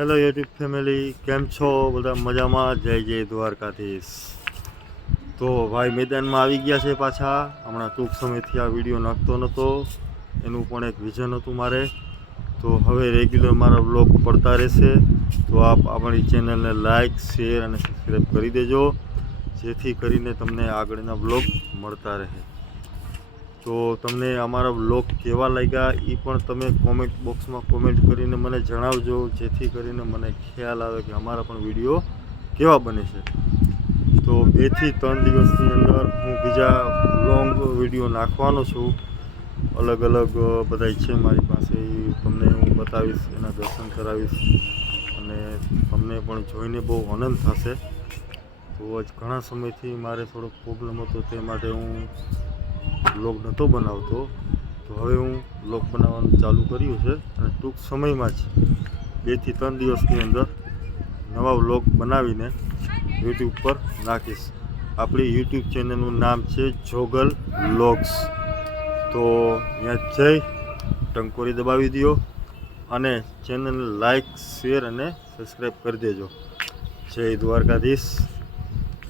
Hello YouTube family, કેમ છો બધા? મજામાં? જય જય દ્વારકાધીશ. તો ભાઈ મેદાનમાં આવી ગયા છે પાછા. હમણાં ટૂંક સમયથી આ વિડીયો નાખતો નહોતો, એનું પણ એક વિઝન હતું મારે. તો હવે રેગ્યુલર મારા વ્લોગ પડતા રહેશે. તો આપ આપણી ચેનલને લાઇક, શેર અને સબસ્ક્રાઈબ કરી દેજો, જેથી કરીને તમને આગળના વ્લોગ મળતા રહે. તો તમને અમારા વ્લોગ કેવા લાગ્યા એ પણ તમે કોમેન્ટ બોક્સમાં કોમેન્ટ કરીને મને જણાવજો, જેથી કરીને મને ખ્યાલ આવે કે અમારા પણ વિડીયો કેવા બને છે. તો 2 થી 3 દિવસની અંદર હું બીજા લોંગ વિડીયો નાખવાનો છું. અલગ અલગ બધા છે મારી પાસે, એ તમને હું બતાવીશ, એના દર્શન કરાવીશ અને તમને પણ જોઈને બહુ આનંદ થશે. તો આજ ઘણા સમયથી મારે થોડોક પ્રોબ્લેમ હતો, તે માટે હું વ્લોગ નહોતો બનાવતો. તો હવે હું વ્લોગ બનાવવાનું ચાલુ કર્યું છે અને ટૂંક સમયમાં જ 2 થી 3 દિવસની અંદર નવા વ્લોગ બનાવીને યુટ્યુબ પર નાખીશ. આપણી યુટ્યુબ ચેનલનું નામ છે જોગલ વ્લોગ્સ. તો અહીંયા જઈ ટંકોરી દબાવી દો અને ચેનલને લાઇક, શેર અને સબસ્ક્રાઈબ કરી દેજો. જય દ્વારકાધીશ.